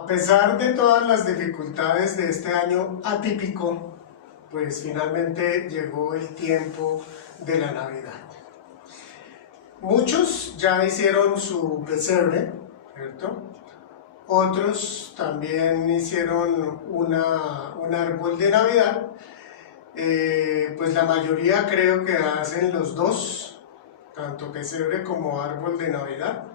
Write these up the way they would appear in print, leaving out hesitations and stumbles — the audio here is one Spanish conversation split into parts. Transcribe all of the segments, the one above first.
A pesar de todas las dificultades de este año atípico, pues finalmente llegó el tiempo de la Navidad. Muchos ya hicieron su pesebre, ¿cierto? Otros también hicieron un árbol de Navidad. Pues la mayoría creo que hacen los dos, tanto pesebre como árbol de Navidad.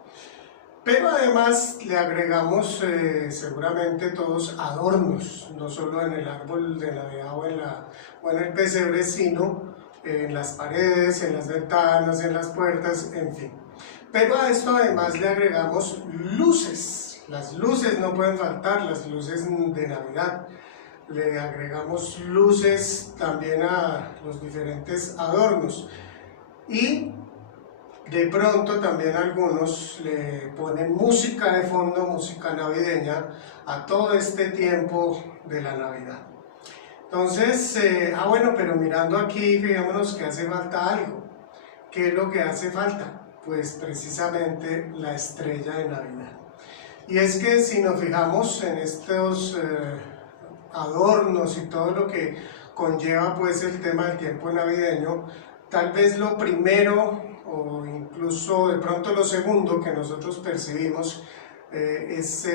Pero además le agregamos seguramente todos adornos, no solo en el árbol de Navidad o en el pesebre, sino en las paredes, en las ventanas, en las puertas, en fin. Pero a esto además le agregamos luces. Las luces no pueden faltar, las luces de Navidad. Le agregamos luces también a los diferentes adornos. Y de pronto también algunos le ponen música de fondo, música navideña, a todo este tiempo de la Navidad. Entonces, bueno, pero mirando aquí, fijémonos que hace falta algo. ¿Qué es lo que hace falta? Pues precisamente la estrella de Navidad. Y es que si nos fijamos en estos adornos y todo lo que conlleva pues el tema del tiempo navideño, tal vez lo primero o incluso de pronto lo segundo que nosotros percibimos es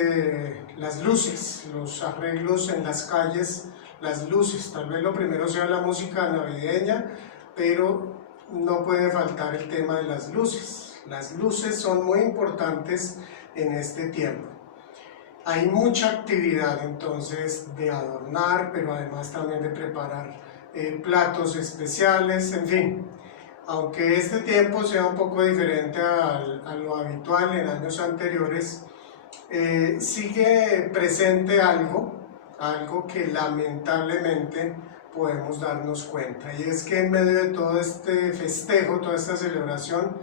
las luces, los arreglos en las calles, las luces. Tal vez lo primero sea la música navideña, pero no puede faltar el tema de las luces. Las luces son muy importantes en este tiempo. Hay mucha actividad entonces de adornar, pero además también de preparar platos especiales, en fin. Aunque este tiempo sea un poco diferente a lo habitual en años anteriores, sigue presente algo que lamentablemente podemos darnos cuenta, y es que en medio de todo este festejo, toda esta celebración,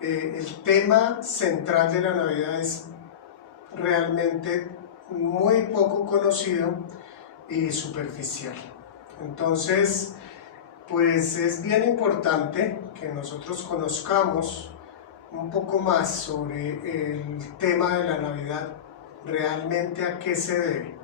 el tema central de la Navidad es realmente muy poco conocido y superficial. Entonces, pues es bien importante que nosotros conozcamos un poco más sobre el tema de la Navidad, realmente a qué se debe.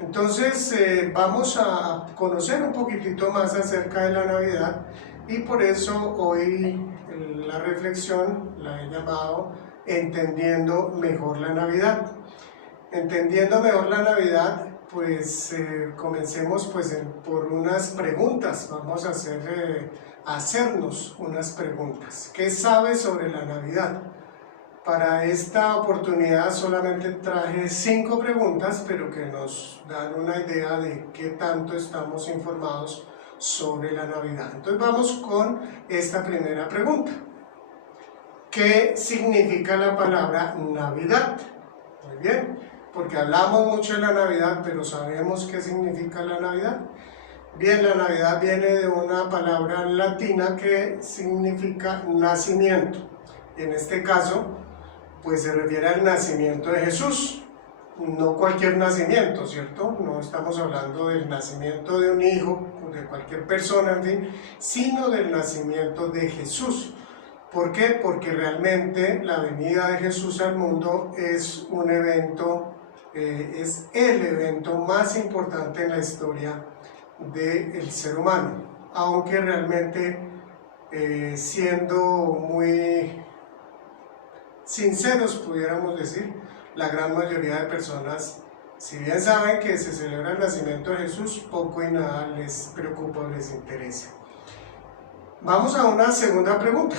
Entonces vamos a conocer un poquitito más acerca de la Navidad, y por eso hoy la reflexión la he llamado Entendiendo Mejor la Navidad. Entendiendo mejor la Navidad, pues comencemos pues por unas preguntas. Vamos a hacernos unas preguntas. ¿Qué sabes sobre la Navidad? Para esta oportunidad solamente traje 5 preguntas, pero que nos dan una idea de qué tanto estamos informados sobre la Navidad. Entonces vamos con esta primera pregunta. ¿Qué significa la palabra Navidad? Muy bien, porque hablamos mucho de la Navidad, pero ¿sabemos qué significa la Navidad? Bien, la Navidad viene de una palabra latina que significa nacimiento. En este caso, pues se refiere al nacimiento de Jesús. No cualquier nacimiento, ¿cierto? No estamos hablando del nacimiento de un hijo, de cualquier persona, en fin, sino del nacimiento de Jesús. ¿Por qué? Porque realmente la venida de Jesús al mundo es un evento, es el evento más importante en la historia del ser humano. Aunque realmente, siendo muy sinceros, pudiéramos decir, la gran mayoría de personas, si bien saben que se celebra el nacimiento de Jesús, poco y nada les preocupa o les interesa. Vamos a una segunda pregunta.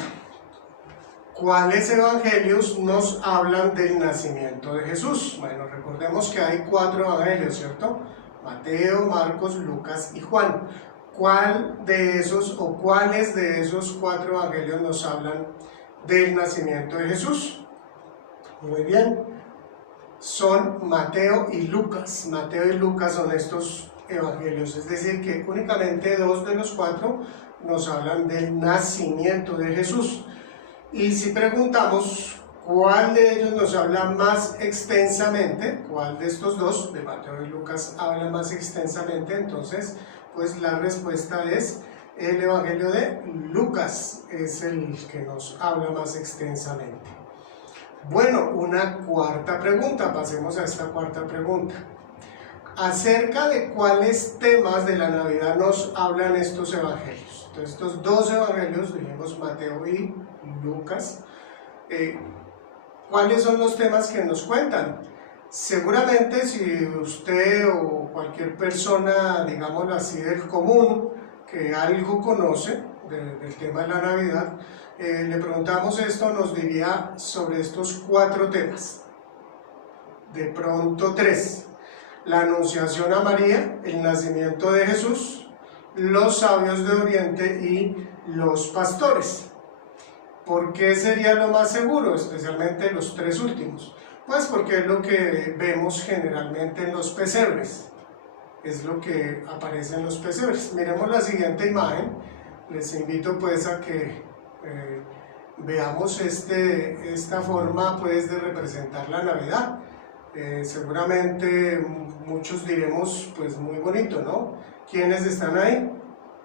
¿Cuáles evangelios nos hablan del nacimiento de Jesús? Bueno, recordemos que hay 4 evangelios, ¿cierto? Mateo, Marcos, Lucas y Juan. ¿Cuál de esos o cuáles de esos 4 evangelios nos hablan del nacimiento de Jesús? Muy bien, son Mateo y Lucas. Mateo y Lucas son estos evangelios, es decir, que únicamente 2 de los 4 nos hablan del nacimiento de Jesús. Y si preguntamos cuál de ellos nos habla más extensamente, cuál de estos 2, de Mateo y Lucas, habla más extensamente, entonces pues la respuesta es el evangelio de Lucas, es el que nos habla más extensamente. Bueno, una cuarta pregunta, pasemos a esta cuarta pregunta. ¿Acerca de cuáles temas de la Navidad nos hablan estos evangelios? Entonces, estos dos evangelios, dijimos Mateo y Lucas, ¿cuáles son los temas que nos cuentan? Seguramente si usted o cualquier persona, digámoslo así, del común, que algo conoce del tema de la Navidad, le preguntamos esto, nos diría sobre estos 4 temas, de pronto 3. La anunciación a María, el nacimiento de Jesús, los sabios de Oriente y los pastores. ¿Por qué sería lo más seguro, especialmente los 3 últimos? Pues porque es lo que vemos generalmente en los pesebres, es lo que aparece en los pesebres. Miremos la siguiente imagen, les invito pues a que veamos esta forma pues de representar la Navidad. Seguramente muchos diremos pues muy bonito, ¿no? ¿Quiénes están ahí?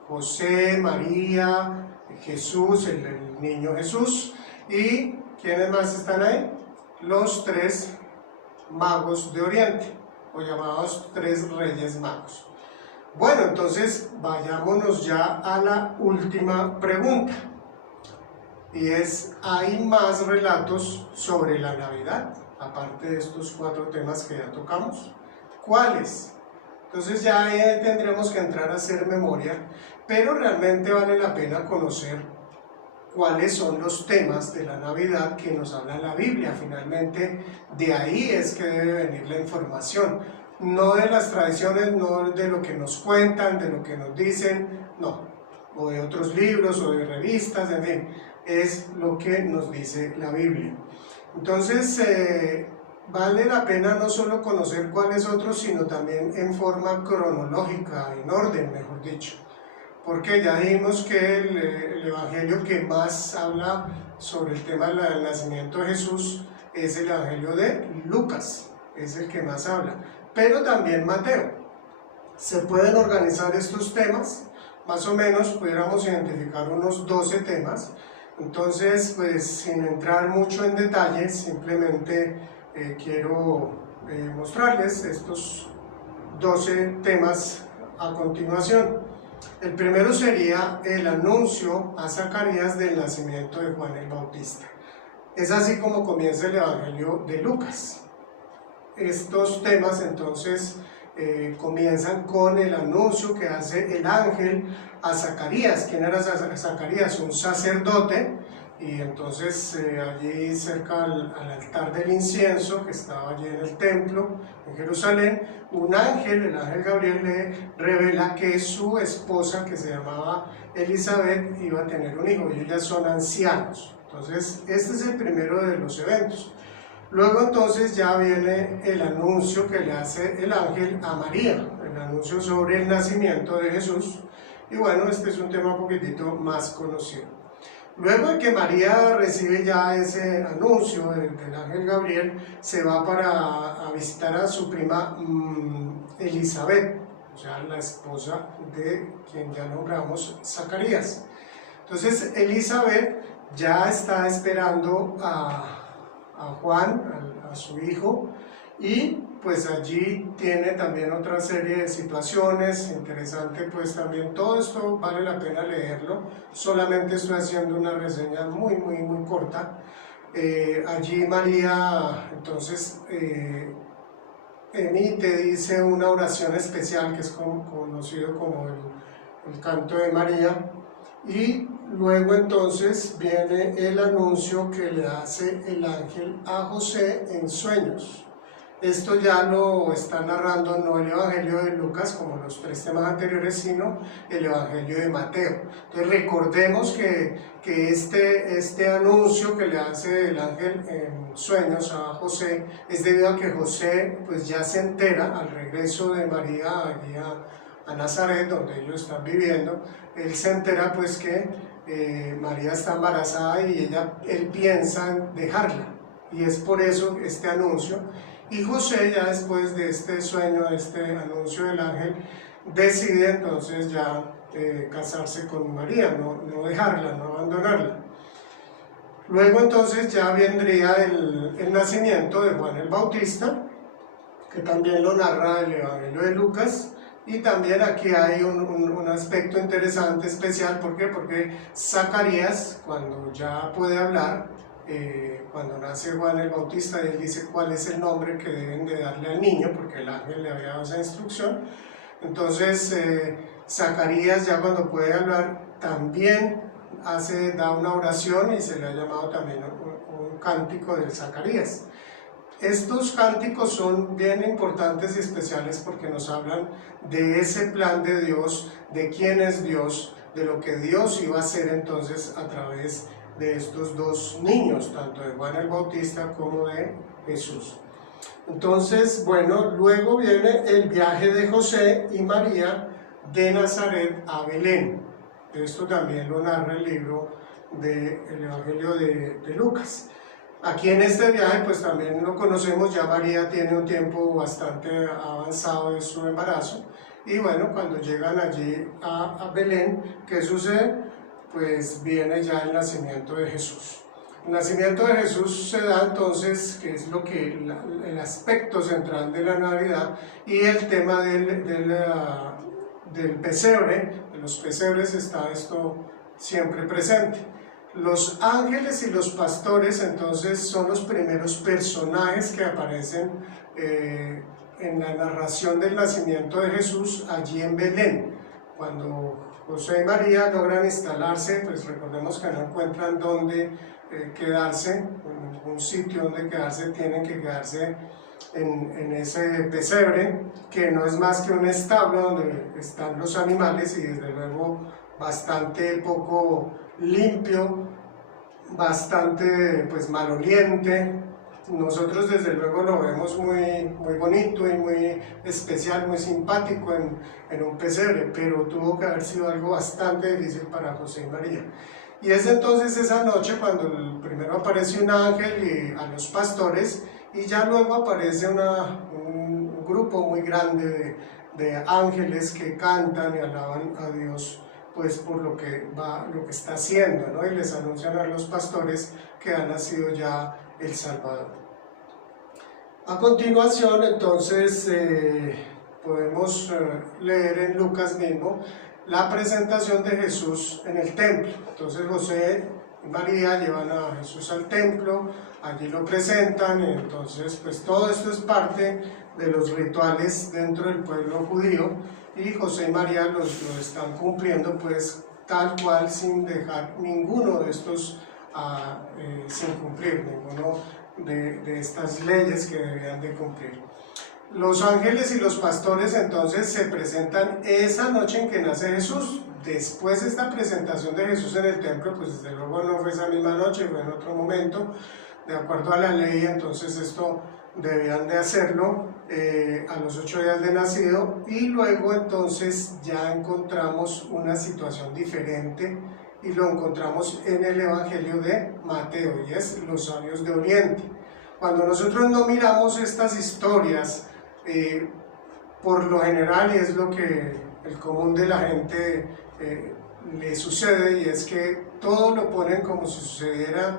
José, María, Jesús, el niño Jesús. ¿Y quiénes más están ahí? Los 3 magos de Oriente, o llamados 3 reyes magos. Bueno, entonces vayámonos ya a la última pregunta, y es, ¿hay más relatos sobre la Navidad, aparte de estos 4 temas que ya tocamos? ¿Cuáles? Entonces ya tendremos que entrar a hacer memoria, pero realmente vale la pena conocer cuáles son los temas de la Navidad que nos habla la Biblia. Finalmente, de ahí es que debe venir la información, no de las tradiciones, no de lo que nos cuentan, de lo que nos dicen, no, o de otros libros o de revistas, en fin, es lo que nos dice la Biblia. Entonces, vale la pena no solo conocer cuáles otros, sino también en forma cronológica, en orden, mejor dicho. Porque ya dijimos que el evangelio que más habla sobre el tema del nacimiento de Jesús es el evangelio de Lucas, es el que más habla, pero también Mateo. Se pueden organizar estos temas, más o menos pudiéramos identificar unos 12 temas. Entonces, pues sin entrar mucho en detalle, simplemente quiero mostrarles estos 12 temas a continuación. El primero sería el anuncio a Zacarías del nacimiento de Juan el Bautista. Es así como comienza el Evangelio de Lucas. Estos temas entonces comienzan con el anuncio que hace el ángel a Zacarías. ¿Quién era Zacarías? Un sacerdote. Y entonces allí cerca al altar del incienso que estaba allí en el templo en Jerusalén, un ángel, el ángel Gabriel, le revela que su esposa, que se llamaba Elizabeth, iba a tener un hijo, y ellos ya son ancianos. Entonces este es el primero de los eventos. Luego entonces ya viene el anuncio que le hace el ángel a María, el anuncio sobre el nacimiento de Jesús, y bueno, este es un tema un poquitito más conocido. Luego de que María recibe ya ese anuncio del ángel Gabriel, se va a visitar a su prima Elizabeth, o sea, la esposa de quien ya nombramos Zacarías. Entonces Elizabeth ya está esperando a Juan, a su hijo, y pues allí tiene también otra serie de situaciones interesantes. Pues también todo esto vale la pena leerlo, solamente estoy haciendo una reseña muy corta. Allí María entonces emite, dice una oración especial que es conocido como el canto de María, y luego entonces viene el anuncio que le hace el ángel a José en sueños. Esto ya lo está narrando no el evangelio de Lucas como los 3 temas anteriores, sino el evangelio de Mateo. Entonces recordemos que este anuncio que le hace el ángel en sueños a José es debido a que José pues ya se entera al regreso de María allí a Nazaret, donde ellos están viviendo. Él se entera pues que María está embarazada y él piensa en dejarla, y es por eso este anuncio. Y José, ya después de este sueño, de este anuncio del ángel, decide entonces ya casarse con María, no dejarla, no abandonarla. Luego entonces ya vendría el nacimiento de Juan el Bautista, que también lo narra el Evangelio de Lucas. Y también aquí hay un aspecto interesante, especial. ¿Por qué? Porque Zacarías, cuando ya puede hablar, cuando nace Juan el Bautista, él dice cuál es el nombre que deben de darle al niño, porque el ángel le había dado esa instrucción. Entonces, Zacarías, ya cuando puede hablar, también da una oración, y se le ha llamado también un cántico de Zacarías. Estos cánticos son bien importantes y especiales porque nos hablan de ese plan de Dios, de quién es Dios, de lo que Dios iba a hacer entonces a través de estos dos niños, tanto de Juan el Bautista como de Jesús. Entonces, bueno, luego viene el viaje de José y María de Nazaret a Belén. Esto también lo narra el libro del Evangelio de Lucas. Aquí en este viaje pues también lo conocemos, ya María tiene un tiempo bastante avanzado de su embarazo, y bueno, cuando llegan allí a Belén, ¿qué sucede? Pues viene ya el nacimiento de Jesús. El nacimiento de Jesús se da entonces, que es el aspecto central de la Navidad, y el tema del pesebre, de los pesebres, está esto siempre presente. Los ángeles y los pastores entonces son los primeros personajes que aparecen en la narración del nacimiento de Jesús allí en Belén. Cuando José y María logran instalarse, pues recordemos que no encuentran dónde quedarse, un sitio donde quedarse, tienen que quedarse en ese pesebre, que no es más que un establo donde están los animales, y desde luego bastante poco limpio, bastante pues maloliente. Nosotros desde luego lo vemos muy bonito y muy especial, muy simpático en un pesebre, pero tuvo que haber sido algo bastante difícil para José y María. Y es entonces esa noche cuando primero aparece un ángel y a los pastores, y ya luego aparece un grupo muy grande de ángeles que cantan y alaban a Dios pues por lo que está haciendo, ¿no? Y les anuncian a los pastores que ha nacido ya el Salvador. A continuación, entonces, podemos leer en Lucas mismo la presentación de Jesús en el templo. Entonces José y María llevan a Jesús al templo, allí lo presentan, y entonces pues todo esto es parte de los rituales dentro del pueblo judío, y José y María lo están cumpliendo pues tal cual, sin dejar ninguno de estos sin cumplir, ninguno de estas leyes que debían de cumplir. Los ángeles y los pastores entonces se presentan esa noche en que nace Jesús. Después de esta presentación de Jesús en el templo, pues desde luego no fue esa misma noche, fue en otro momento, de acuerdo a la ley. Entonces esto debían de hacerlo a los 8 días de nacido, y luego entonces ya encontramos una situación diferente, y lo encontramos en el Evangelio de Mateo, y es los sabios de Oriente. Cuando nosotros no miramos estas historias, por lo general, y es lo que el común de la gente le sucede, y es que todo lo ponen como si sucediera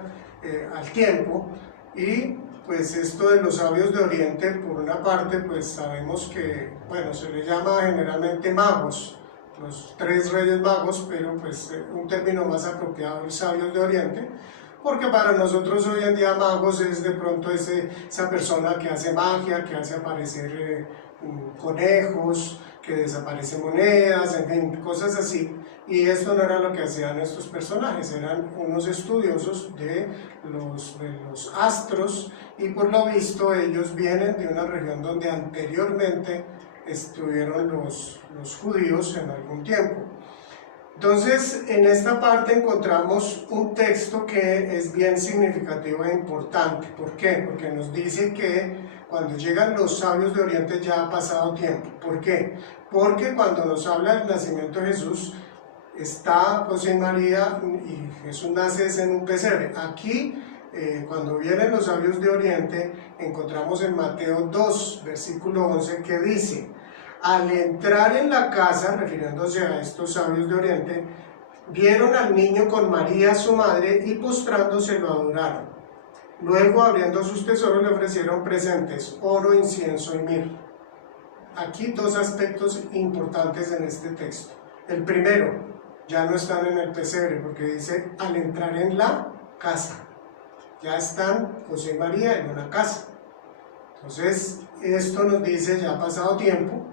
al tiempo. Y pues esto de los sabios de Oriente, por una parte, pues sabemos que, bueno, se le llama generalmente magos, los 3 reyes magos, pero pues un término más apropiado es sabios de Oriente, porque para nosotros hoy en día magos es de pronto esa persona que hace magia, que hace aparecer conejos, que desaparecen monedas, en fin, cosas así. Y esto no era lo que hacían estos personajes, eran unos estudiosos de los astros, y por lo visto ellos vienen de una región donde anteriormente estuvieron los judíos en algún tiempo. Entonces, en esta parte encontramos un texto que es bien significativo e importante. ¿Por qué? Porque nos dice que cuando llegan los sabios de Oriente ya ha pasado tiempo. ¿Por qué? Porque cuando nos habla del nacimiento de Jesús, está José y María, y Jesús nace en un pesebre. Aquí, cuando vienen los sabios de Oriente, encontramos en Mateo 2, versículo 11, que dice: al entrar en la casa, refiriéndose a estos sabios de Oriente, Vieron al niño con María su madre y postrándose lo adoraron. Luego, abriendo sus tesoros, le ofrecieron presentes, oro, incienso y mirra. Aquí dos aspectos importantes en este texto. El primero, ya no están en el pesebre, porque dice al entrar en la casa. Ya están José y María en una casa. Entonces, esto nos dice ya ha pasado tiempo.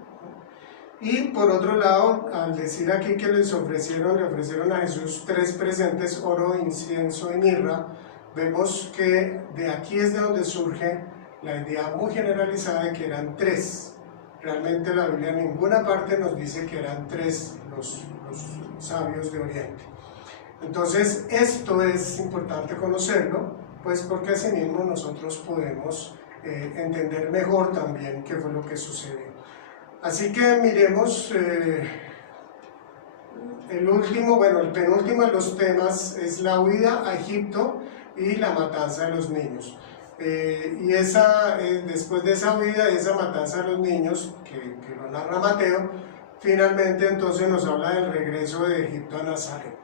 Y por otro lado, al decir aquí que le ofrecieron a Jesús tres presentes, oro, incienso y mirra, vemos que de aquí es de donde surge la idea muy generalizada de que eran tres. Realmente la Biblia en ninguna parte nos dice que eran tres los sabios de Oriente. Entonces, esto es importante conocerlo, pues porque así mismo nosotros podemos entender mejor también qué fue lo que sucedió. Así que miremos el penúltimo de los temas es la huida a Egipto y la matanza de los niños. Después de esa huida y esa matanza de los niños, que lo narra Mateo, finalmente entonces nos habla del regreso de Egipto a Nazaret.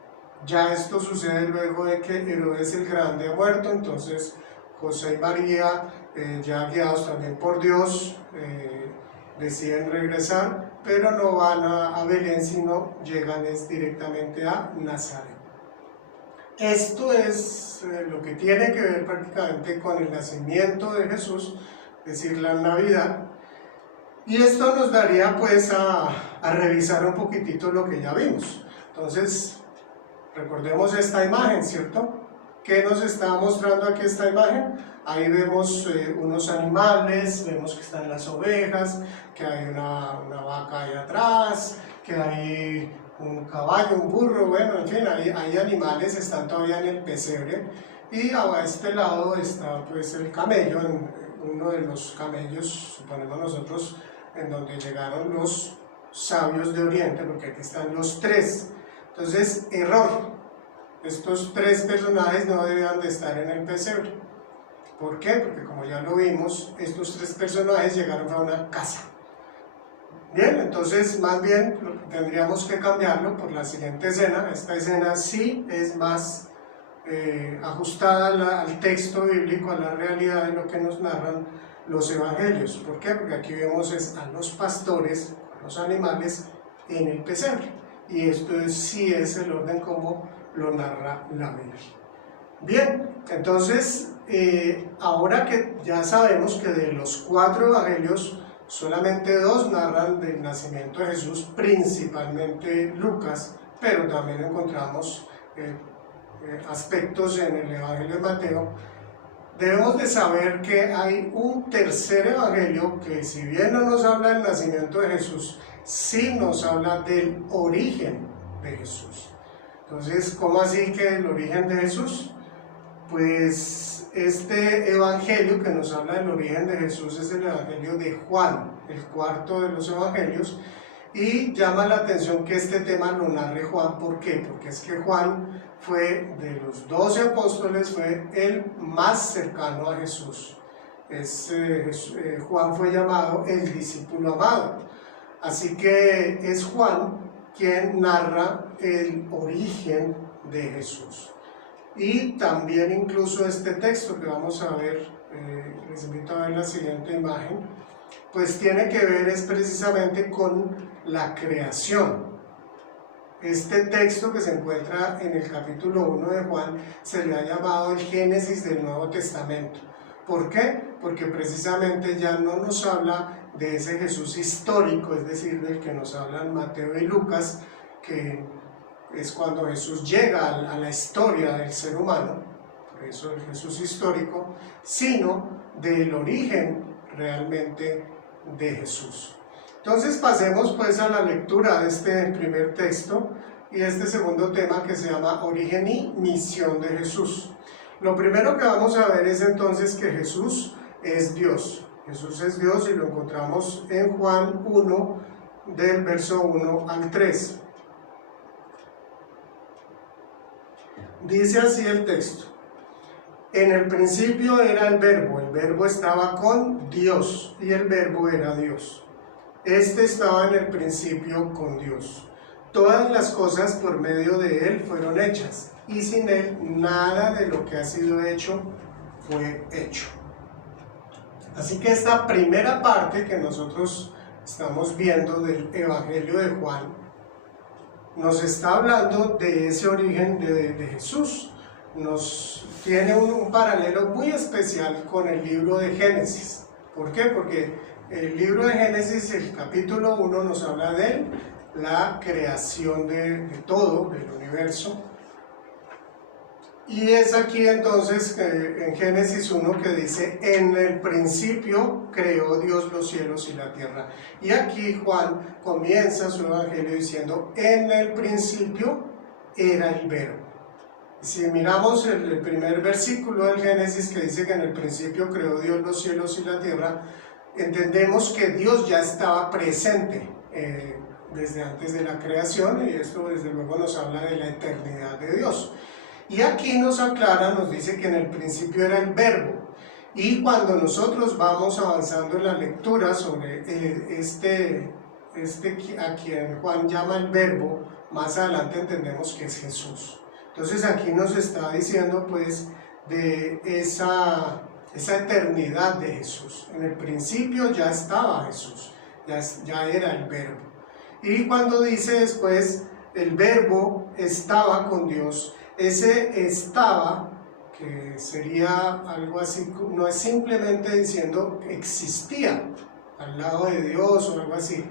Ya esto sucede luego de que Herodes el Grande ha muerto, entonces José y María, ya guiados también por Dios, deciden regresar, pero no van a Belén, sino llegan directamente a Nazaret. Esto es lo que tiene que ver prácticamente con el nacimiento de Jesús, es decir, la Navidad. Y esto nos daría pues a revisar un poquitito lo que ya vimos. Entonces, recordemos esta imagen, ¿cierto? ¿Qué nos está mostrando aquí esta imagen? Ahí vemos unos animales, vemos que están las ovejas, que hay una vaca ahí atrás, que hay un caballo, un burro, bueno, en fin, hay animales, están todavía en el pesebre. Y a este lado está pues el camello, uno de los camellos, suponemos nosotros, en donde llegaron los sabios de Oriente, porque aquí están los tres. Entonces, error. Estos tres personajes no debían de estar en el pesebre. ¿Por qué? Porque como ya lo vimos, estos tres personajes llegaron a una casa. Bien, entonces más bien tendríamos que cambiarlo por la siguiente escena. Esta escena sí es más ajustada al texto bíblico, a la realidad de lo que nos narran los evangelios. ¿Por qué? Porque aquí vemos a los pastores, a los animales en el pesebre. Y esto sí es el orden como lo narra la Biblia. Bien, entonces ahora que ya sabemos que de los 4 evangelios solamente 2 narran del nacimiento de Jesús, principalmente Lucas, pero también encontramos aspectos en el evangelio de Mateo. Debemos de saber que hay un tercer evangelio que, si bien no nos habla del nacimiento de Jesús, sí nos habla del origen de Jesús. Entonces, ¿cómo así que el origen de Jesús? Pues este evangelio que nos habla del origen de Jesús es el evangelio de Juan, el cuarto de los evangelios, y llama la atención que este tema lo narre Juan. ¿Por qué? Porque es que Juan fue, de los 12 apóstoles, fue el más cercano a Jesús. Juan fue llamado el discípulo amado. Así que es Juan quien narra el origen de Jesús. Y también incluso este texto que vamos a ver, les invito a ver la siguiente imagen, pues tiene que ver es precisamente con la creación. Este texto que se encuentra en el capítulo 1 de Juan se le ha llamado el Génesis del Nuevo Testamento. ¿Por qué? Porque precisamente ya no nos habla de ese Jesús histórico, es decir, del que nos hablan Mateo y Lucas, que es cuando Jesús llega a la historia del ser humano, por eso el Jesús histórico, sino del origen realmente de Jesús. Entonces pasemos pues a la lectura de este primer texto y este segundo tema que se llama Origen y Misión de Jesús. Lo primero que vamos a ver es entonces que Jesús es Dios. Jesús es Dios y lo encontramos en Juan 1, del verso 1 al 3. Dice así el texto: en el principio era el verbo estaba con Dios y el verbo era Dios. Este estaba en el principio con Dios. Todas las cosas por medio de Él fueron hechas, y sin Él nada de lo que ha sido hecho fue hecho. Así que esta primera parte que nosotros estamos viendo del Evangelio de Juan, nos está hablando de ese origen de Jesús. Nos tiene un paralelo muy especial con el libro de Génesis. ¿Por qué? Porque el libro de Génesis, el capítulo 1, nos habla de la creación de todo, del universo. Y es aquí entonces en Génesis 1 que dice: en el principio creó Dios los cielos y la tierra. Y aquí Juan comienza su evangelio diciendo: en el principio era el verbo. Si miramos el primer versículo del Génesis, que dice que en el principio creó Dios los cielos y la tierra, entendemos que Dios ya estaba presente desde antes de la creación, y esto desde luego nos habla de la eternidad de Dios. Y aquí nos aclara, nos dice que en el principio era el verbo. Y cuando nosotros vamos avanzando en la lectura sobre a quien Juan llama el verbo, más adelante entendemos que es Jesús. Entonces aquí nos está diciendo pues de esa eternidad de Jesús. En el principio ya estaba Jesús, ya era el verbo. Y cuando dice después el verbo estaba con Dios, ese estaba, que sería algo así, no es simplemente diciendo existía al lado de Dios o algo así,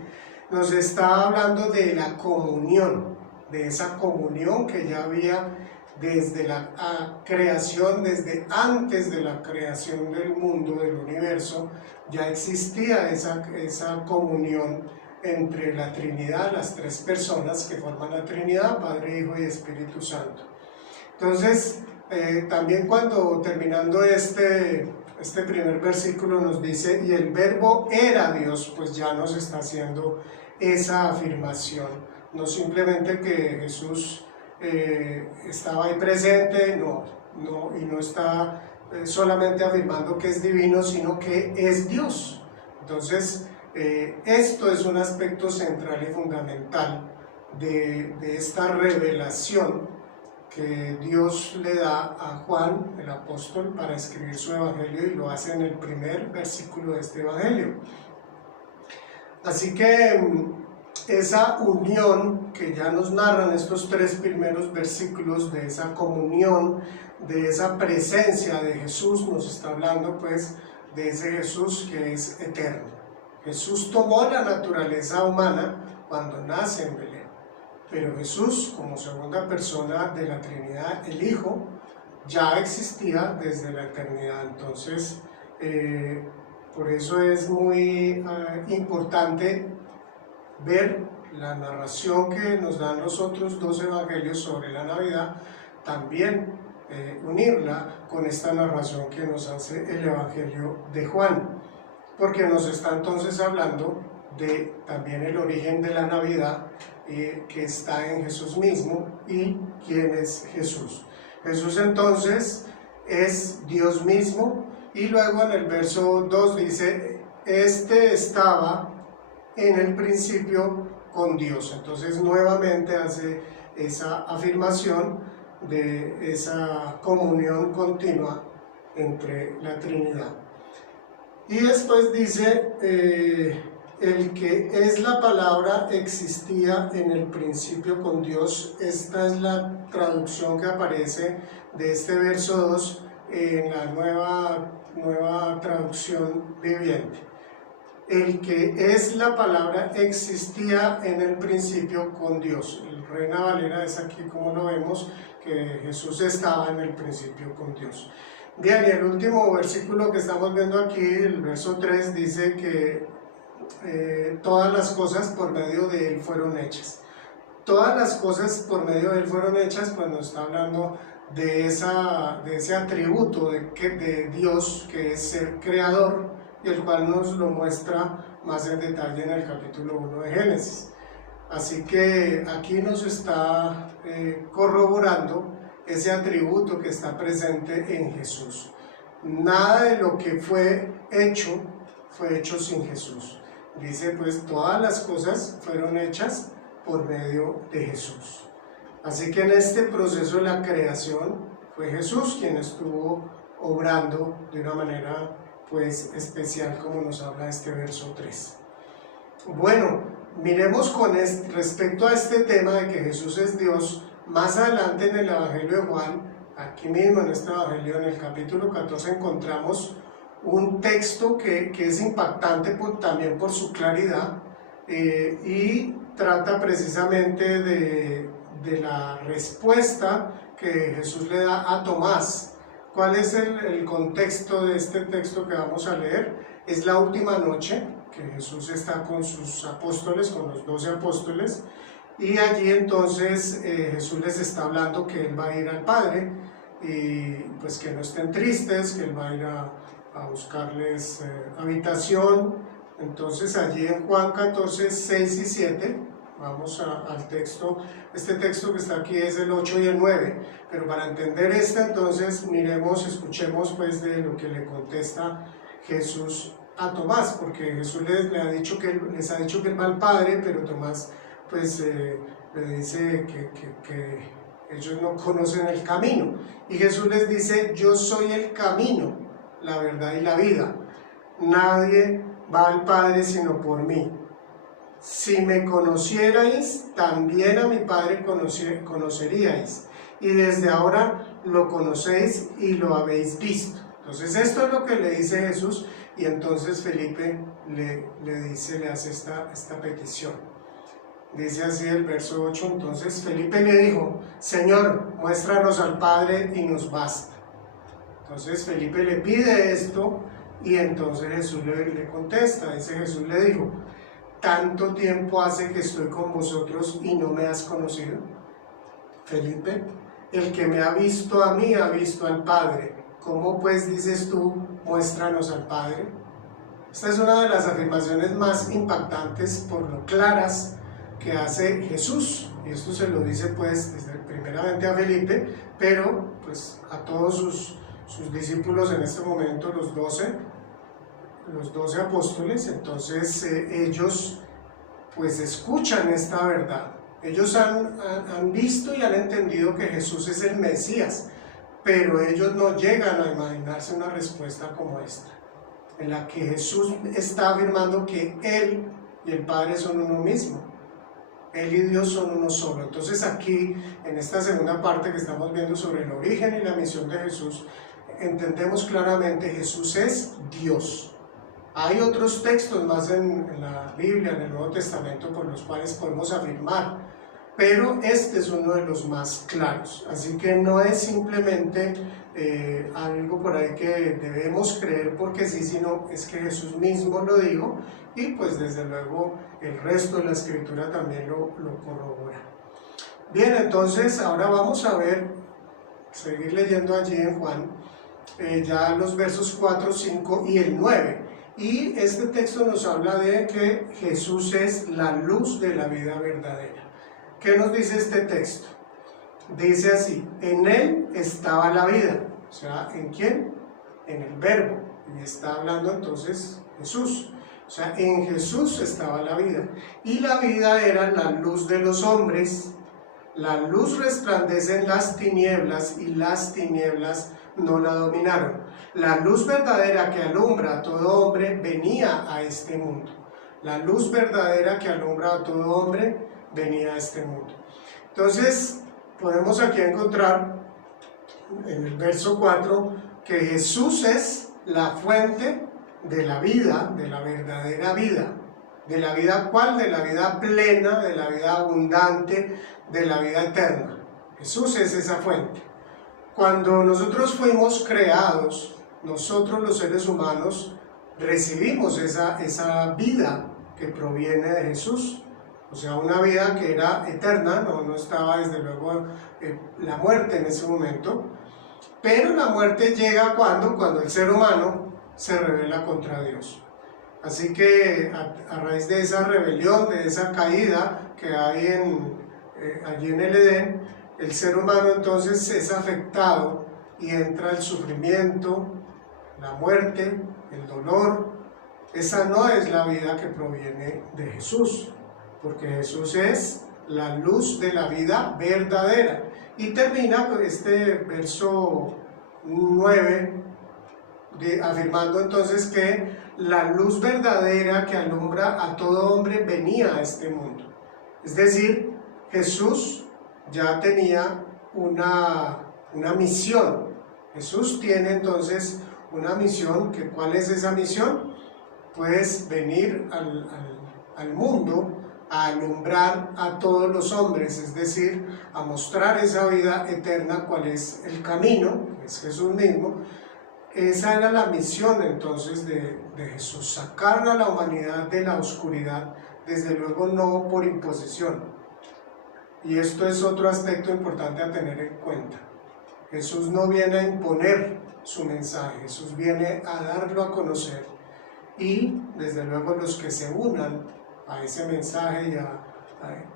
nos está hablando de la comunión, de esa comunión que ya había desde la creación, desde antes de la creación del mundo, del universo, ya existía esa comunión entre la Trinidad, las tres personas que forman la Trinidad, Padre, Hijo y Espíritu Santo. Entonces, también cuando terminando este primer versículo nos dice: y el verbo era Dios, pues ya nos está haciendo esa afirmación. No simplemente que Jesús estaba ahí presente, y no está solamente afirmando que es divino, sino que es Dios. Entonces, esto es un aspecto central y fundamental de esta revelación que Dios le da a Juan, el apóstol, para escribir su evangelio, y lo hace en el primer versículo de este evangelio. Así que esa unión que ya nos narran estos tres primeros versículos, de esa comunión, de esa presencia de Jesús, nos está hablando pues de ese Jesús que es eterno. Jesús tomó la naturaleza humana cuando nace en Belén. Pero Jesús, como segunda persona de la Trinidad, el Hijo, ya existía desde la eternidad. Entonces, por eso es muy importante ver la narración que nos dan los otros dos evangelios sobre la Navidad, también unirla con esta narración que nos hace el Evangelio de Juan, porque nos está entonces hablando de también el origen de la Navidad, que está en Jesús mismo. ¿Y quién es Jesús? Jesús entonces es Dios mismo, y luego en el verso 2 dice: este estaba en el principio con Dios. Entonces nuevamente hace esa afirmación de esa comunión continua entre la Trinidad. Y después dice: el que es la palabra existía en el principio con Dios. Esta es la traducción que aparece de este verso 2 en la nueva traducción viviente. El que es la palabra existía en el principio con Dios. El Reina Valera es aquí como lo vemos, que Jesús estaba en el principio con Dios. Bien, y el último versículo que estamos viendo aquí, el verso 3, dice que todas las cosas por medio de Él fueron hechas. Todas las cosas por medio de Él fueron hechas, pues nos está hablando de ese atributo de Dios, que es ser creador, y el cual nos lo muestra más en detalle en el capítulo 1 de Génesis. Así que aquí nos está corroborando ese atributo que está presente en Jesús. Nada de lo que fue hecho sin Jesús. Dice pues: todas las cosas fueron hechas por medio de Jesús. Así que en este proceso de la creación fue Jesús quien estuvo obrando de una manera pues especial, como nos habla este verso 3. Bueno, miremos respecto a este tema de que Jesús es Dios, más adelante en el Evangelio de Juan, aquí mismo en este Evangelio, en el capítulo 14, encontramos un texto que es impactante también por su claridad, y trata precisamente de la respuesta que Jesús le da a Tomás. ¿Cuál es el contexto de este texto que vamos a leer? Es la última noche que Jesús está con sus apóstoles, con los 12 apóstoles, y allí entonces Jesús les está hablando que Él va a ir al Padre, y pues que no estén tristes, que Él va a ir a buscarles habitación. Entonces allí en Juan 14, 6 y 7, vamos al texto. Este texto que está aquí es el 8 y el 9, pero para entender entonces miremos, escuchemos pues de lo que le contesta Jesús a Tomás, porque Jesús les ha dicho que Él va al Padre, pero Tomás pues le dice que ellos no conocen el camino, y Jesús les dice: yo soy el camino, la verdad y la vida, nadie va al Padre sino por mí. Si me conocierais, también a mi Padre conoceríais, y desde ahora lo conocéis y lo habéis visto. Entonces esto es lo que le dice Jesús, y entonces Felipe le hace esta petición. Dice así el verso 8, entonces Felipe le dijo: Señor, muéstranos al Padre y nos basta. Entonces Felipe le pide esto, y entonces Jesús le contesta. Dice: Jesús le dijo: ¿tanto tiempo hace que estoy con vosotros y no me has conocido? Felipe, el que me ha visto a mí ha visto al Padre. ¿Cómo pues dices tú, muéstranos al Padre? Esta es una de las afirmaciones más impactantes por lo claras que hace Jesús, y esto se lo dice pues primeramente a Felipe, pero pues a todos sus discípulos en este momento, los 12 apóstoles. Entonces ellos pues escuchan esta verdad. Ellos han visto y han entendido que Jesús es el Mesías, pero ellos no llegan a imaginarse una respuesta como esta, en la que Jesús está afirmando que Él y el Padre son uno mismo. Él y Dios son uno solo. Entonces aquí, en esta segunda parte que estamos viendo sobre el origen y la misión de Jesús, entendemos claramente: Jesús es Dios. Hay otros textos más en la Biblia, en el Nuevo Testamento, por los cuales podemos afirmar, pero este es uno de los más claros. Así que no es simplemente algo por ahí que debemos creer porque sí, sino es que Jesús mismo lo dijo, y pues desde luego el resto de la Escritura también lo corrobora. Bien, entonces ahora vamos a seguir leyendo allí en Juan, ya los versos 4, 5 y el 9. Y este texto nos habla de que Jesús es la luz de la vida verdadera. ¿Qué nos dice este texto? Dice así: en Él estaba la vida. O sea, ¿en quién? En el Verbo. Y está hablando entonces Jesús. O sea, en Jesús estaba la vida. Y la vida era la luz de los hombres. La luz resplandece en las tinieblas, y las tinieblas no la dominaron. La luz verdadera que alumbra a todo hombre venía a este mundo. La luz verdadera que alumbra a todo hombre venía a este mundo. Entonces, podemos aquí encontrar en el verso 4 que Jesús es la fuente de la vida, de la verdadera vida. ¿De la vida cuál? De la vida plena, de la vida abundante, de la vida eterna. Jesús es esa fuente. Cuando nosotros fuimos creados, nosotros los seres humanos recibimos esa vida que proviene de Jesús. O sea, una vida que era eterna, no estaba desde luego la muerte en ese momento, pero la muerte llega cuando el ser humano se rebela contra Dios. Así que a raíz de esa rebelión, de esa caída que hay allí en el Edén, el ser humano entonces es afectado y entra el sufrimiento, la muerte, el dolor. Esa no es la vida que proviene de Jesús, porque Jesús es la luz de la vida verdadera. Y termina este verso 9 afirmando entonces que la luz verdadera que alumbra a todo hombre venía a este mundo. Es decir, Jesús ya tenía una misión. Jesús tiene entonces una misión. ¿Cuál es esa misión? Pues venir al mundo a alumbrar a todos los hombres, es decir, a mostrar esa vida eterna, cuál es el camino, es Jesús mismo. Esa era la misión entonces de Jesús, sacar a la humanidad de la oscuridad, desde luego no por imposición. Y esto es otro aspecto importante a tener en cuenta. Jesús no viene a imponer su mensaje, Jesús viene a darlo a conocer, y desde luego los que se unan a ese mensaje y a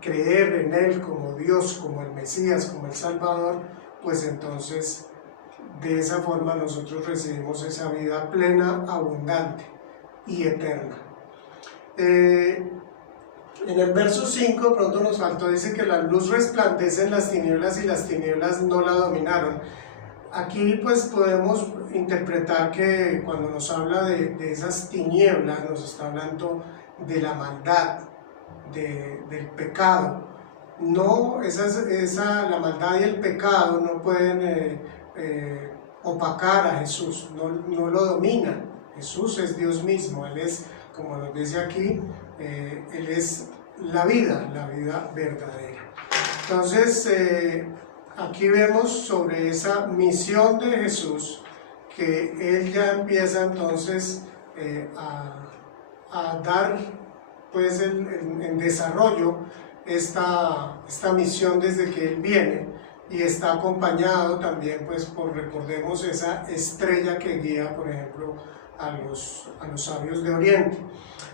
creer en Él como Dios, como el Mesías, como el Salvador, pues entonces de esa forma nosotros recibimos esa vida plena, abundante y eterna. En el verso 5, pronto nos faltó, dice que la luz resplandece en las tinieblas y las tinieblas no la dominaron. Aquí pues podemos interpretar que cuando nos habla de esas tinieblas, nos está hablando de la maldad, del pecado. No, la maldad y el pecado no pueden opacar a Jesús, no lo dominan. Jesús es Dios mismo, Él es, como nos dice aquí, Él es la vida verdadera. Entonces, aquí vemos sobre esa misión de Jesús, que Él ya empieza entonces a dar pues en desarrollo esta misión desde que Él viene, y está acompañado también pues por, recordemos, esa estrella que guía, por ejemplo, a los sabios de Oriente.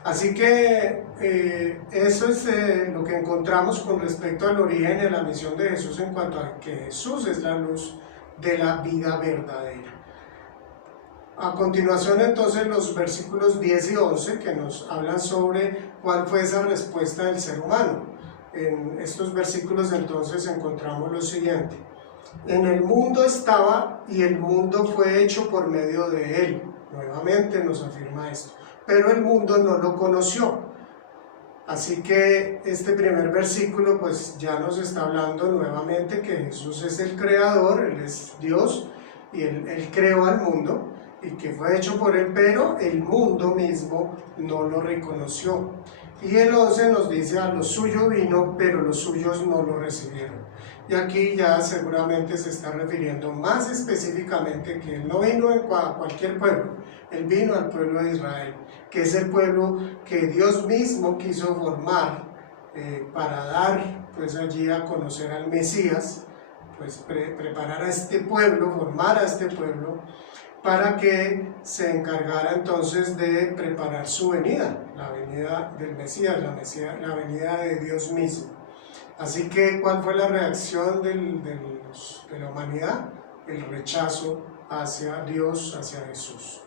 Así que eso es lo que encontramos con respecto al origen y a la misión de Jesús, en cuanto a que Jesús es la luz de la vida verdadera. A continuación entonces los versículos 10 y 11 que nos hablan sobre cuál fue esa respuesta del ser humano. En estos versículos entonces encontramos lo siguiente: en el mundo estaba y el mundo fue hecho por medio de él. Nuevamente nos afirma esto, pero el mundo no lo conoció. Así que este primer versículo pues ya nos está hablando nuevamente que Jesús es el creador, Él es Dios, y Él creó al mundo, y que fue hecho por Él, pero el mundo mismo no lo reconoció. Y el 11 nos dice: a lo suyo vino, pero los suyos no lo recibieron. Y aquí ya seguramente se está refiriendo más específicamente que Él no vino a cualquier pueblo, Él vino al pueblo de Israel, que es el pueblo que Dios mismo quiso formar para dar pues allí a conocer al Mesías, pues preparar a este pueblo, formar a este pueblo, para que se encargara entonces de preparar su venida, la venida del Mesías, la venida de Dios mismo. Así que, ¿cuál fue la reacción de la humanidad? El rechazo hacia Dios, hacia Jesús.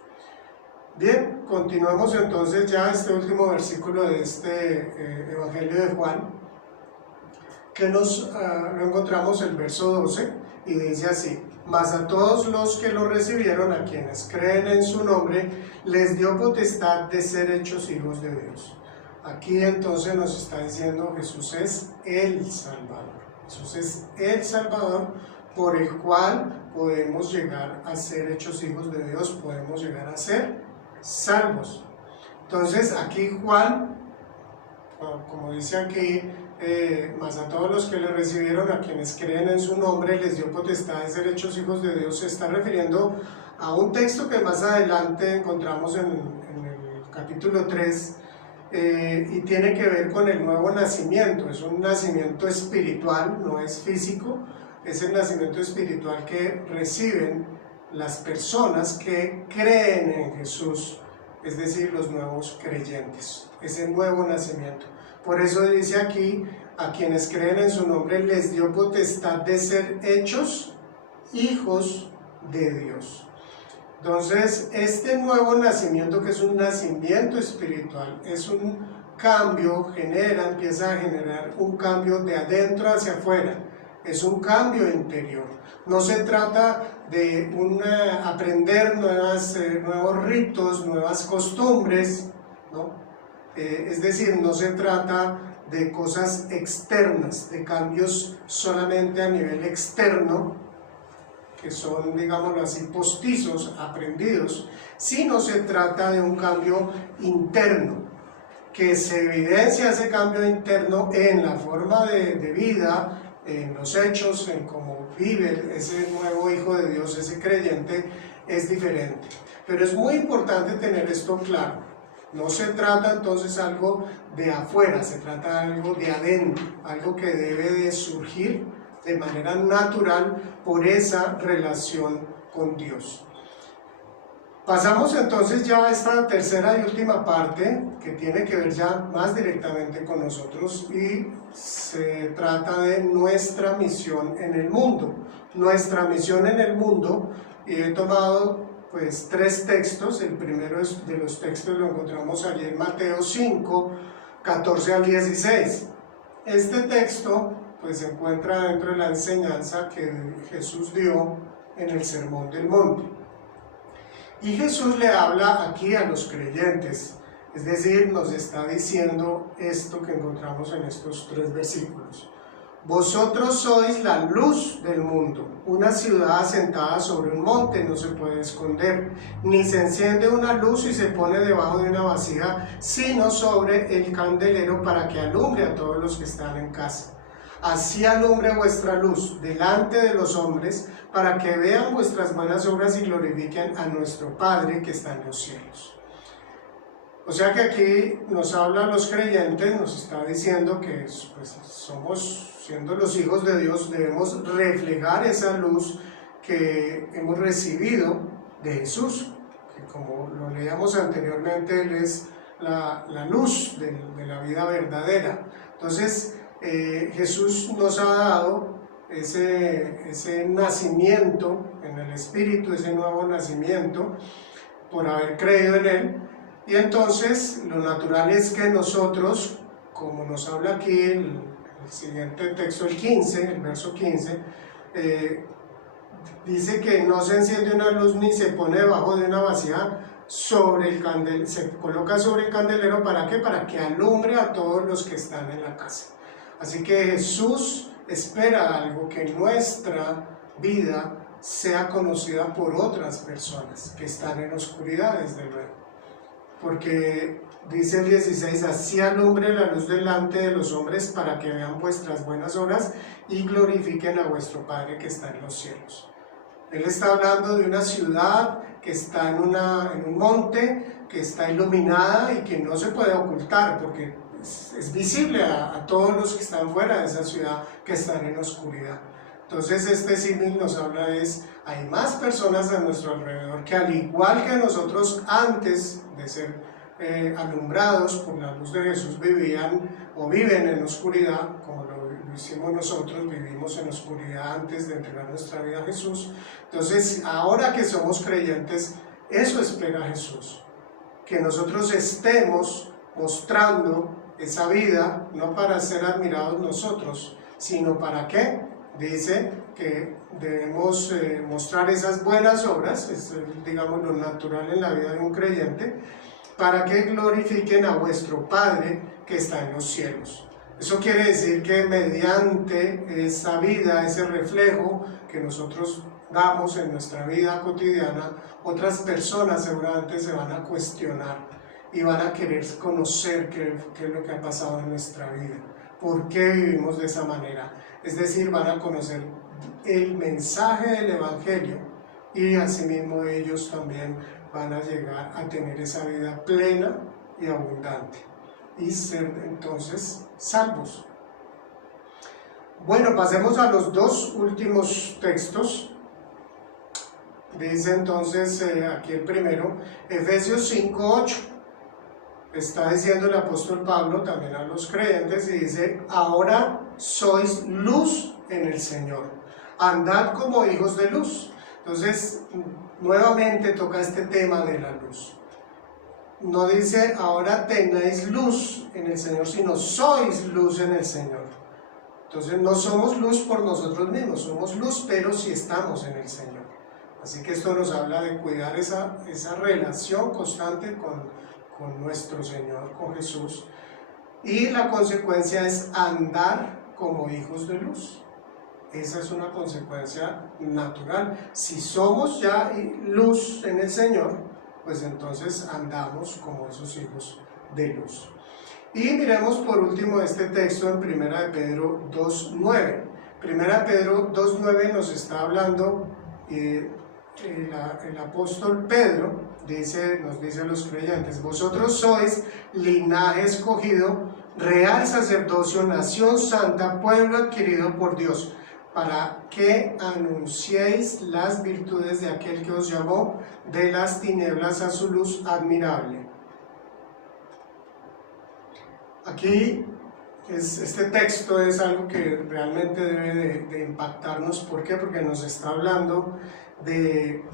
Bien, continuamos entonces ya este último versículo de este Evangelio de Juan, que lo encontramos el verso 12, y dice así: mas a todos los que lo recibieron, a quienes creen en su nombre, les dio potestad de ser hechos hijos de Dios. Aquí entonces nos está diciendo: Jesús es el Salvador. Jesús es el Salvador por el cual podemos llegar a ser hechos hijos de Dios, podemos llegar a ser salvos. Entonces aquí Juan, como dice aquí, mas a todos los que le recibieron, a quienes creen en su nombre, les dio potestad de ser hechos hijos de Dios, se está refiriendo a un texto que más adelante encontramos en el capítulo 3, y tiene que ver con el nuevo nacimiento. Es un nacimiento espiritual, no es físico, es el nacimiento espiritual que reciben las personas que creen en Jesús, es decir, los nuevos creyentes, es el nuevo nacimiento. Por eso dice aquí: a quienes creen en su nombre les dio potestad de ser hechos hijos de Dios. Entonces, este nuevo nacimiento, que es un nacimiento espiritual, es un cambio empieza a generar un cambio de adentro hacia afuera. Es un cambio interior. No se trata de aprender nuevos ritos, nuevas costumbres, ¿no? Es decir, no se trata de cosas externas, de cambios solamente a nivel externo, que son, digámoslo así, postizos, aprendidos, sino se trata de un cambio interno, que se evidencia ese cambio interno en la forma de vida, en los hechos, en cómo vive ese nuevo hijo de Dios, ese creyente, es diferente. Pero es muy importante tener esto claro. No se trata entonces algo de afuera, se trata de algo de adentro, algo que debe de surgir de manera natural por esa relación con Dios. Pasamos entonces ya a esta tercera y última parte que tiene que ver ya más directamente con nosotros y se trata de nuestra misión en el mundo. Nuestra misión en el mundo, y he tomado pues 3 textos. El primero de los textos lo encontramos allí en Mateo 5, 14 al 16. Este texto pues se encuentra dentro de la enseñanza que Jesús dio en el Sermón del Monte. Y Jesús le habla aquí a los creyentes, es decir, nos está diciendo esto que encontramos en estos 3 versículos. Vosotros sois la luz del mundo. Una ciudad asentada sobre un monte no se puede esconder, ni se enciende una luz y se pone debajo de una vasija, sino sobre el candelero para que alumbre a todos los que están en casa. Así alumbre vuestra luz delante de los hombres, para que vean vuestras buenas obras y glorifiquen a nuestro Padre que está en los cielos. O sea que aquí nos habla a los creyentes, nos está diciendo que pues, siendo los hijos de Dios, debemos reflejar esa luz que hemos recibido de Jesús, que como lo leíamos anteriormente, Él es la luz de la vida verdadera. Entonces, Jesús nos ha dado ese nacimiento en el Espíritu, ese nuevo nacimiento, por haber creído en Él. Y entonces lo natural es que nosotros, como nos habla aquí el siguiente texto, el verso 15, dice que no se enciende una luz ni se pone debajo de una vasija, se coloca sobre el candelero. ¿Para qué? Para que alumbre a todos los que están en la casa. Así que Jesús espera algo, que nuestra vida sea conocida por otras personas que están en oscuridad, desde luego. Porque dice el 16, así alumbre la luz delante de los hombres para que vean vuestras buenas obras y glorifiquen a vuestro Padre que está en los cielos. Él está hablando de una ciudad que está en un monte, que está iluminada y que no se puede ocultar, porque es visible a todos los que están fuera de esa ciudad, que están en oscuridad. Entonces este símil nos habla hay más personas a nuestro alrededor que al igual que nosotros antes de ser alumbrados por la luz de Jesús vivían o viven en oscuridad, como lo hicimos nosotros, vivimos en oscuridad antes de entregar nuestra vida a Jesús. Entonces ahora que somos creyentes, eso espera Jesús, que nosotros estemos mostrando esa vida, no para ser admirados nosotros, sino para qué. Dice que debemos mostrar esas buenas obras, es digamos lo natural en la vida de un creyente, para que glorifiquen a vuestro Padre que está en los cielos. Eso quiere decir que mediante esa vida, ese reflejo que nosotros damos en nuestra vida cotidiana, otras personas seguramente se van a cuestionar y van a querer conocer qué es lo que ha pasado en nuestra vida, por qué vivimos de esa manera. Es decir, van a conocer el mensaje del Evangelio y asimismo ellos también van a llegar a tener esa vida plena y abundante y ser entonces salvos. Bueno, pasemos a los 2 últimos textos. Dice entonces aquí el primero, Efesios 5:8. Está diciendo el apóstol Pablo también a los creyentes y dice, ahora sois luz en el Señor, andad como hijos de luz. Entonces, nuevamente toca este tema de la luz. no dice ahora tenéis luz en el Señor, sino sois luz en el Señor. Entonces no somos luz por nosotros mismos, somos luz pero si estamos en el Señor. Así que esto nos habla de cuidar esa relación constante con nuestro Señor, con Jesús. Y la consecuencia es andar como hijos de luz. Esa es una consecuencia natural. Si somos ya luz en el Señor, pues entonces andamos como esos hijos de luz. Y miremos por último este texto en 1 de Pedro 2.9. 1 de Pedro 2.9 nos está hablando, el apóstol Pedro nos dice a los creyentes: vosotros sois linaje escogido, real sacerdocio, nación santa, pueblo adquirido por Dios, para que anunciéis las virtudes de aquel que os llamó de las tinieblas a su luz admirable. Aquí este texto es algo que realmente debe de impactarnos. ¿Por qué? Porque nos está hablando de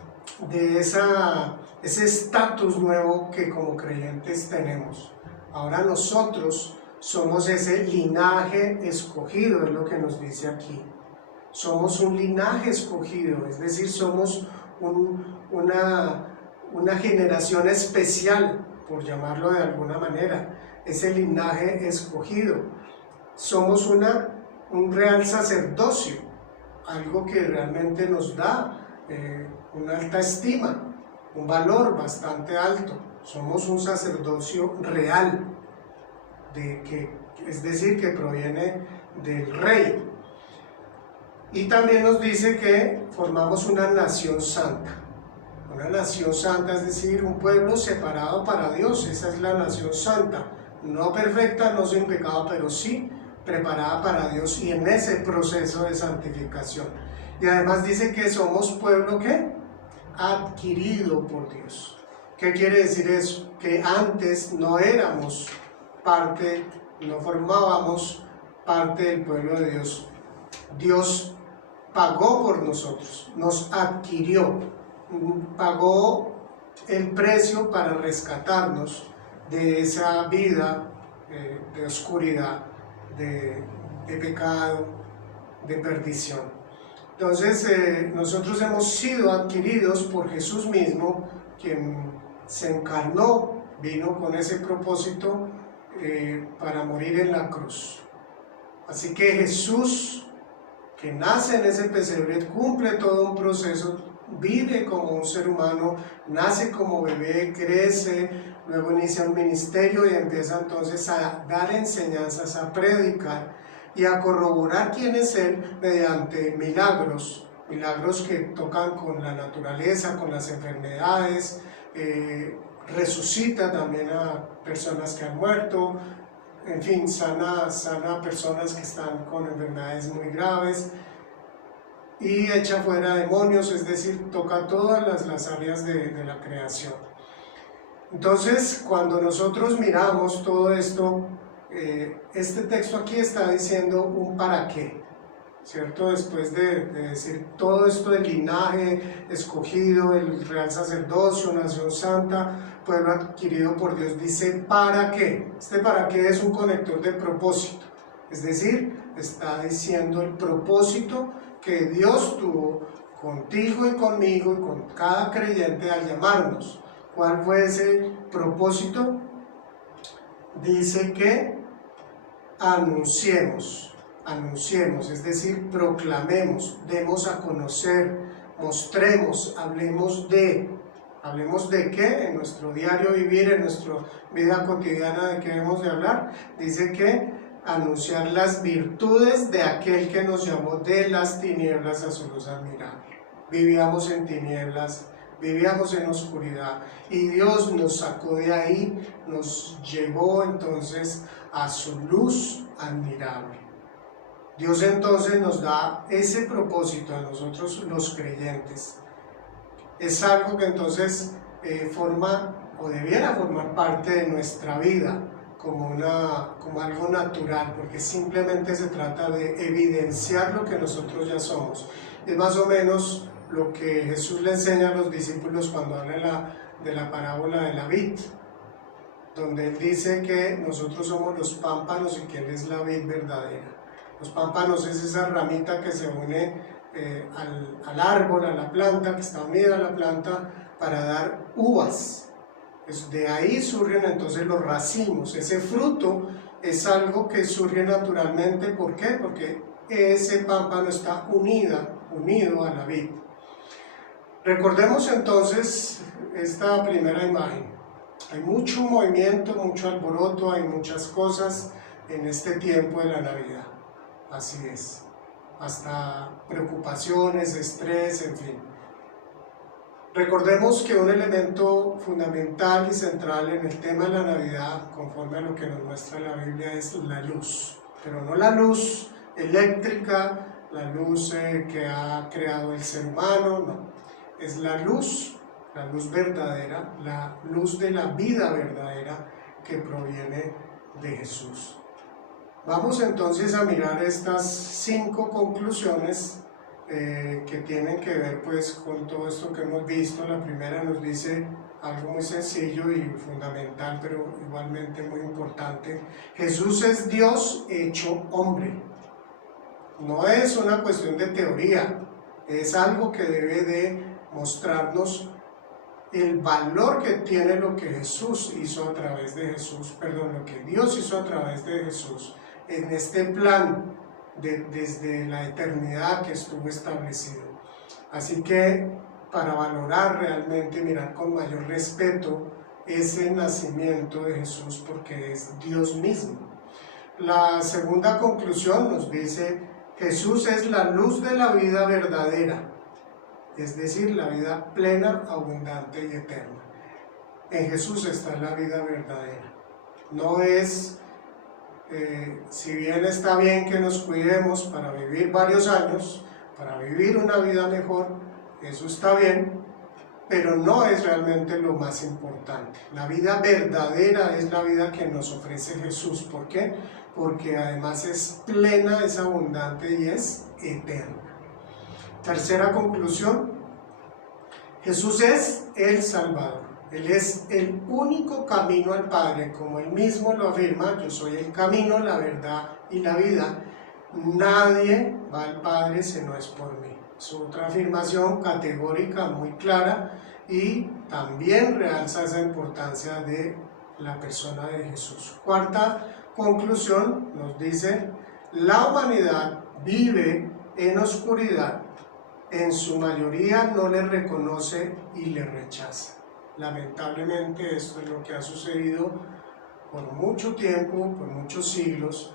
ese estatus nuevo que como creyentes tenemos. Ahora nosotros somos ese linaje escogido, es lo que nos dice aquí. Somos un linaje escogido, es decir, somos una generación especial, por llamarlo de alguna manera, ese linaje escogido. Somos un real sacerdocio, algo que realmente nos da una alta estima, un valor bastante alto. Somos un sacerdocio real, es decir, que proviene del Rey. Y también nos dice que formamos una nación santa. Una nación santa, es decir, un pueblo separado para Dios. Esa es la nación santa. No perfecta, no sin pecado, pero sí preparada para Dios y en ese proceso de santificación. Y además dice que somos pueblo ¿qué? Adquirido por Dios. ¿Qué quiere decir eso? Que antes no éramos parte, no formábamos parte del pueblo de Dios. Dios pagó por nosotros, nos adquirió, pagó el precio para rescatarnos de esa vida de oscuridad, de pecado, de perdición. Entonces nosotros hemos sido adquiridos por Jesús mismo, quien se encarnó, vino con ese propósito para morir en la cruz. Así que Jesús, que nace en ese pesebre, cumple todo un proceso, vive como un ser humano, nace como bebé, crece, luego inicia un ministerio y empieza entonces a dar enseñanzas, a predicar y a corroborar quién es Él mediante milagros que tocan con la naturaleza, con las enfermedades, resucita también a personas que han muerto, en fin, sana a personas que están con enfermedades muy graves y echa fuera demonios, es decir, toca todas las áreas de la creación. Entonces, cuando nosotros miramos todo esto, este texto aquí está diciendo un para qué, ¿cierto? Después de decir todo esto del linaje escogido, el real sacerdocio, nación santa, pueblo adquirido por Dios, dice ¿para qué? Este para qué es un conector de propósito, es decir, está diciendo el propósito que Dios tuvo contigo y conmigo y con cada creyente al llamarnos. ¿Cuál fue ese propósito? Dice que anunciemos, es decir, proclamemos, demos a conocer, mostremos, hablemos de qué en nuestro diario vivir, en nuestra vida cotidiana. ¿De qué debemos de hablar? Dice que anunciar las virtudes de aquel que nos llamó de las tinieblas a su luz admirable. Vivíamos en tinieblas, vivíamos en oscuridad y Dios nos sacó de ahí, nos llevó entonces a su luz admirable. Dios entonces nos da ese propósito a nosotros los creyentes. Es algo que entonces forma o debiera formar parte de nuestra vida como algo natural, porque simplemente se trata de evidenciar lo que nosotros ya somos. Es más o menos lo que Jesús le enseña a los discípulos cuando habla de la parábola de la vid. donde él dice que nosotros somos los pámpanos y que él es la vid verdadera. Los pámpanos es esa ramita que se une al árbol, a la planta, que está unida a la planta para dar uvas. De ahí surgen entonces los racimos. Ese fruto es algo que surge naturalmente. ¿Por qué? Porque ese pámpano está unido a la vid. Recordemos entonces esta primera imagen. Hay mucho movimiento, mucho alboroto, hay muchas cosas en este tiempo de la Navidad. Así es. Hasta preocupaciones, estrés, en fin. Recordemos que un elemento fundamental y central en el tema de la Navidad, conforme a lo que nos muestra la Biblia, es la luz. Pero no la luz eléctrica, la luz que ha creado el ser humano, no. Es la luz verdadera, la luz de la vida verdadera que proviene de Jesús. Vamos entonces a mirar estas 5 conclusiones que tienen que ver pues con todo esto que hemos visto. La primera nos dice algo muy sencillo y fundamental, pero igualmente muy importante. Jesús es Dios hecho hombre. No es una cuestión de teoría, es algo que debe de mostrarnos el valor que tiene lo que Jesús hizo a través de Jesús, lo que Dios hizo a través de Jesús en este plan desde la eternidad que estuvo establecido. Así que para valorar realmente, mirar con mayor respeto ese nacimiento de Jesús, porque es Dios mismo. La segunda conclusión nos dice: Jesús es la luz de la vida verdadera, es decir, la vida plena, abundante y eterna. En Jesús está la vida verdadera. No es, si bien está bien que nos cuidemos para vivir varios años, para vivir una vida mejor, eso está bien, pero no es realmente lo más importante. La vida verdadera es la vida que nos ofrece Jesús. ¿Por qué? Porque además es plena, es abundante y es eterna. Tercera conclusión: Jesús es el Salvador. Él es el único camino al Padre, como Él mismo lo afirma: yo soy el camino, la verdad y la vida. Nadie va al Padre si no es por mí. Es otra afirmación categórica, muy clara, y también realza esa importancia de la persona de Jesús. Cuarta conclusión nos dice: la humanidad vive en oscuridad, en su mayoría no le reconoce y le rechaza. Lamentablemente esto es lo que ha sucedido por mucho tiempo, por muchos siglos,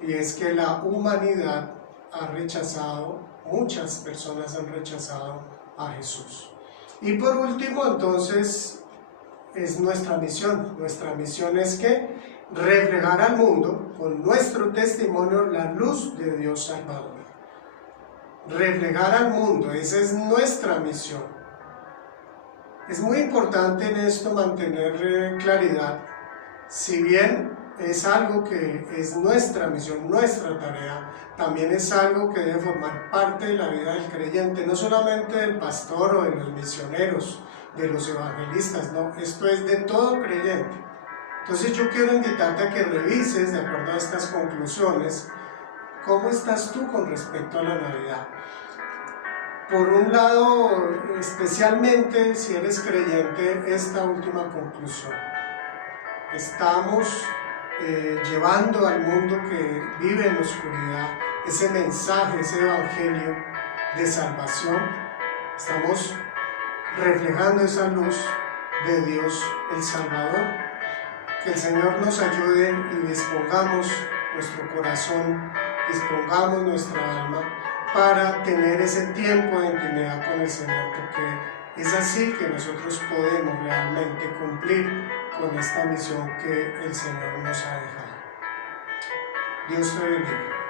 y es que la humanidad ha rechazado, muchas personas han rechazado a Jesús. Y por último, entonces, es nuestra misión. Nuestra misión es que reflejar al mundo con nuestro testimonio la luz de Dios Salvador. Reflejar al mundo, esa es nuestra misión. Es muy importante en esto mantener claridad. Si bien es algo que es nuestra misión, nuestra tarea, también es algo que debe formar parte de la vida del creyente, no solamente del pastor o de los misioneros, de los evangelistas, no, esto es de todo creyente. Entonces yo quiero invitarte a que revises, de acuerdo a estas conclusiones, ¿cómo estás tú con respecto a la Navidad? Por un lado, especialmente si eres creyente, esta última conclusión. Estamos llevando al mundo que vive en oscuridad ese mensaje, ese evangelio de salvación. Estamos reflejando esa luz de Dios el Salvador. Que el Señor nos ayude y dispongamos nuestro corazón, dispongamos nuestra alma para tener ese tiempo de intimidad con el Señor, porque es así que nosotros podemos realmente cumplir con esta misión que el Señor nos ha dejado. Dios te bendiga.